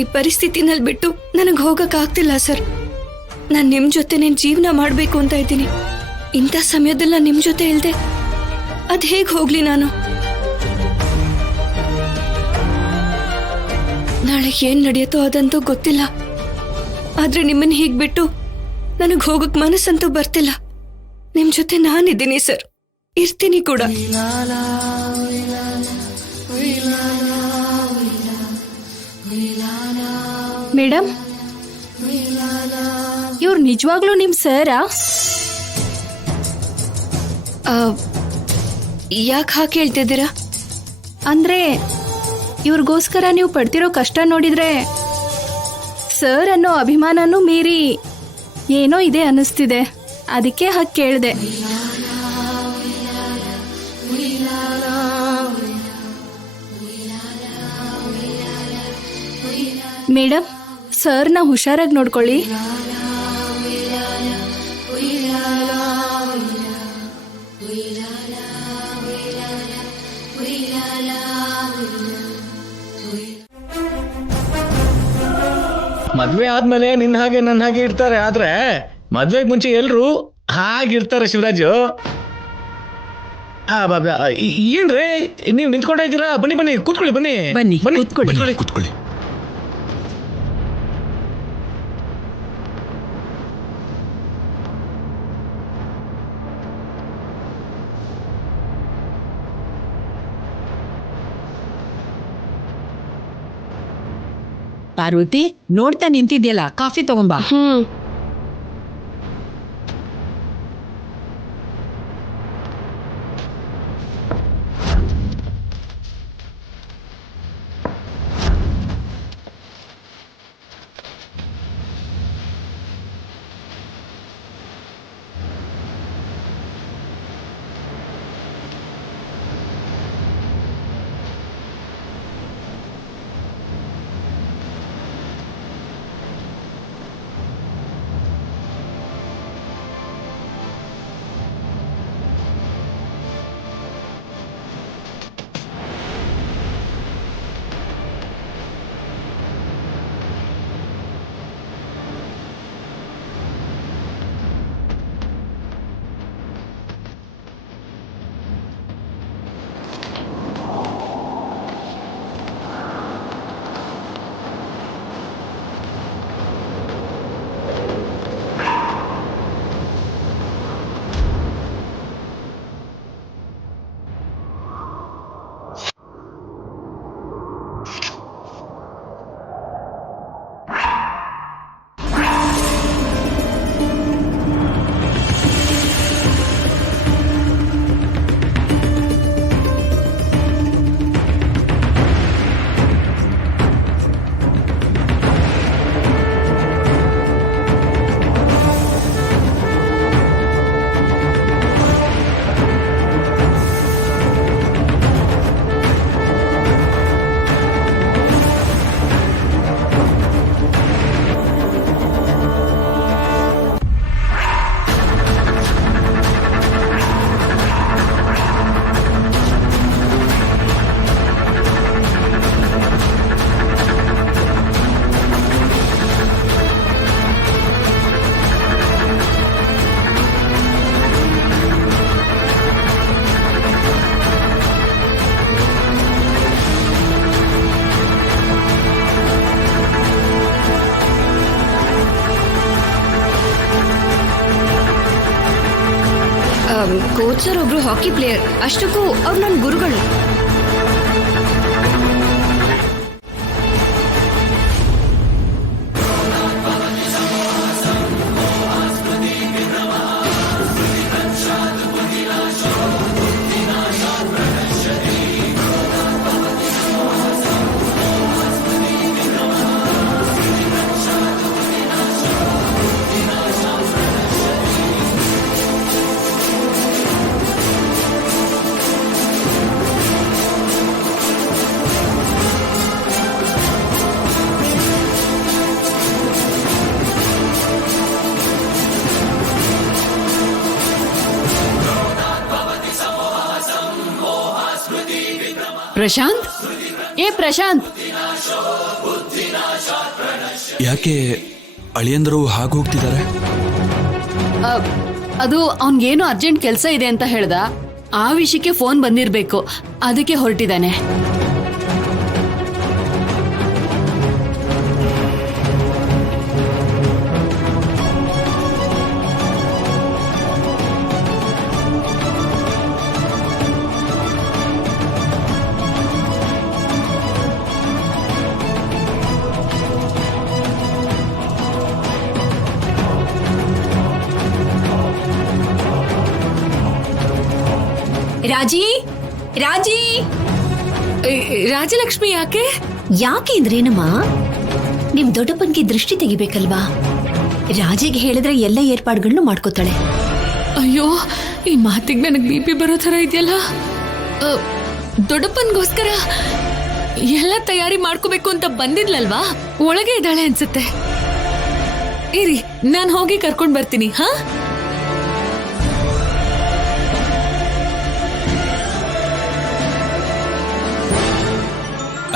ಈ ಪರಿಸ್ಥಿತಿನಲ್ಲಿ ಬಿಟ್ಟು ನನಗೆ ಹೋಗಕ್ ಆಗ್ತಿಲ್ಲ ಸರ್. ನಾನು ನಿಮ್ ಜೊತೆನೇ ಜೀವನ ಮಾಡ್ಬೇಕು ಅಂತ ಇದ್ದೀನಿ. ಇಂಥ ಸಮಯದಲ್ಲ ನಿಮ್ ಜೊತೆ ಇಲ್ದೆ ಅದ್ ಹೇಗ್ ಹೋಗ್ಲಿ ನಾನು? ನಾಳೆ ಏನ್ ನಡೆಯುತ್ತೋ ಅದಂತೂ ಗೊತ್ತಿಲ್ಲ. ಆದ್ರೆ ನಿಮ್ಮನ್ನ ಹೀಗ್ ಬಿಟ್ಟು ನನಗ್ ಹೋಗಕ್ ಮನಸ್ಸಂತೂ ಬರ್ತಿಲ್ಲ. ನಿಮ್ ಜೊತೆ ನಾನಿದ್ದೀನಿ ಸರ್, ಇರ್ತೀನಿ ಕೂಡ. ಮೇಡಮ್, ಇವ್ರು ನಿಜವಾಗ್ಲೂ ನಿಮ್ ಸರಾ? ಯಾಕೆ ಹಾಗೆ ಹೇಳ್ತಿದ್ದೀರಾ? ಅಂದ್ರೆ ಇವ್ರಿಗೋಸ್ಕರ ನೀವು ಪಡ್ತಿರೋ ಕಷ್ಟ ನೋಡಿದ್ರೆ ಸರ್ ಅನ್ನೋ ಅಭಿಮಾನನೂ ಮೀರಿ ಏನೋ ಇದೆ ಅನ್ನಿಸ್ತಿದೆ. ಅದಕ್ಕೆ ಹಾಗೆ ಕೇಳಿದೆ. ಮೇಡಮ್, ಸರ್ನ ಹುಷಾರಾಗಿ ನೋಡ್ಕೊಳ್ಳಿ. ಮದ್ವೆ ಆದ್ಮೇಲೆ ನಿನ್ನ ಹಾಗೆ ನನ್ನ ಹಾಗೆ ಇರ್ತಾರೆ, ಆದ್ರೆ ಮದ್ವೆಗೆ ಮುಂಚೆ ಎಲ್ರು ಹಾಗಿರ್ತಾರೆ ಶಿವರಾಜು. ಏನ್ರಿ ನೀವು ನಿಂತ್ಕೊಂಡೇ ಇದ್ದೀರಾ? ಬನ್ನಿ ಬನ್ನಿ ಕೂತ್ಕೊಳ್ಳಿ, ಬನ್ನಿ ಬನ್ನಿ ಬನ್ನಿ ಕೂತ್ಕೊಳ್ಳಿ. ಕೂತ್ಕೊಳ್ಳಿ. ಪಾರ್ವತಿ, ನೋಡ್ತಾ ನಿಂತಿದ್ಯಲ್ಲ, ಕಾಫಿ ತಗೊಂಬಾ. ಕೋಚ್ ಸರ್ ಒಬ್ರು ಹಾಕಿ ಪ್ಲೇಯರ್, ಅಷ್ಟಕ್ಕೂ ಅವ್ರು ನನ್ನ ಗುರುಗಳು. ಪ್ರಶಾಂತ್, ಏ ಪ್ರಶಾಂತ್, ಯಾಕೆ ಅಳಿಯಂದರು ಹಾಗೆ ಹೋಗ್ತಿದ್ದಾರೆ? ಅದು ಅವನ್ಗೇನು ಅರ್ಜೆಂಟ್ ಕೆಲಸ ಇದೆ ಅಂತ ಹೇಳ್ದ. ಆ ವಿಷಯಕ್ಕೆ ಫೋನ್ ಬಂದಿರ್ಬೇಕು, ಅದಕ್ಕೆ ಹೊರಟಿದ್ದಾನೆ. ರಾಜಿ ರಾಜಿ ರಾಜಲಕ್ಷ್ಮಿ ಯಾಕೆ? ಯಾಕೆ ಅಂದ್ರೇನಮ್ಮ, ನಿಮ್ ದೊಡ್ಡಪ್ಪನ್ಗೆ ದೃಷ್ಟಿ ತೆಗಿಬೇಕಲ್ವಾ? ರಾಜಿಗೆ ಹೇಳಿದ್ರೆ ಎಲ್ಲ ಏರ್ಪಾಡುಗಳನ್ನು ಮಾಡ್ಕೋತಾಳೆ. ಅಯ್ಯೋ, ಈ ಮಾತಿಗೆ ನನಗೆ BP ಬರೋ ಥರ ಇದೆಯಲ್ಲ. ದೊಡ್ಡಪ್ಪನ್ಗೋಸ್ಕರ ಎಲ್ಲ ತಯಾರಿ ಮಾಡ್ಕೋಬೇಕು ಅಂತ ಬಂದಿದ್ಲಲ್ವಾ, ಒಳಗೆ ಇದ್ದಾಳೆ ಅನ್ಸುತ್ತೆ. ಇರಿ, ನಾನು ಹೋಗಿ ಕರ್ಕೊಂಡ್ ಬರ್ತೀನಿ. ಹಾ,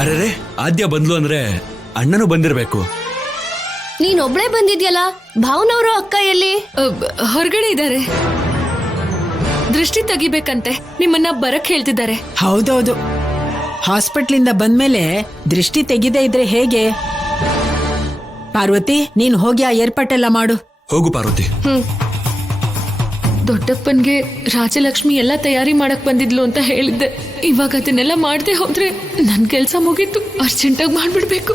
ಅರೆ ಆದ್ಯ ಬಂದ್ಲು ಅಂದ್ರೆ ಅಣ್ಣನೂ ಬಂದಿರ್ಬೇಕು. ನೀನೊಬ್ಳೇ ಬಂದಿದ್ಯಲ್ಲ, ಭಾವನವರು ಅಕ್ಕ ಎಲ್ಲಿ? ಹೊರಗಡೆ ಇದ್ದಾರೆ. ದೃಷ್ಟಿ ತೆಗಿಬೇಕಂತೆ, ನಿಮ್ಮನ್ನ ಬರಕ್ ಹೇಳ್ತಿದ್ದಾರೆ. ಹೌದೌದು, ಹಾಸ್ಪಿಟ್ಲಿಂದ ಬಂದ್ಮೇಲೆ ದೃಷ್ಟಿ ತೆಗಿದೇ ಇದ್ರೆ ಹೇಗೆ? ಪಾರ್ವತಿ, ನೀನ್ ಹೋಗಿ ಆ ಏರ್ಪಾಟೆಲ್ಲ ಮಾಡು. ಹೋಗು ಪಾರ್ವತಿ. ದೊಡ್ಡಪ್ಪನ್ಗೆ ರಾಜಲಕ್ಷ್ಮಿ ಎಲ್ಲ ತಯಾರಿ ಮಾಡಕ್ ಬಂದಿದ್ಲು ಅಂತ ಹೇಳಿದ್ದೆ. ಇವಾಗ ಅದನ್ನೆಲ್ಲ ಮಾಡದೆ ಹೋದ್ರೆ ನನ್ ಕೆಲ್ಸ ಮುಗೀತು. ಅರ್ಜೆಂಟಾಗಿ ಮಾಡ್ಬಿಡ್ಬೇಕು.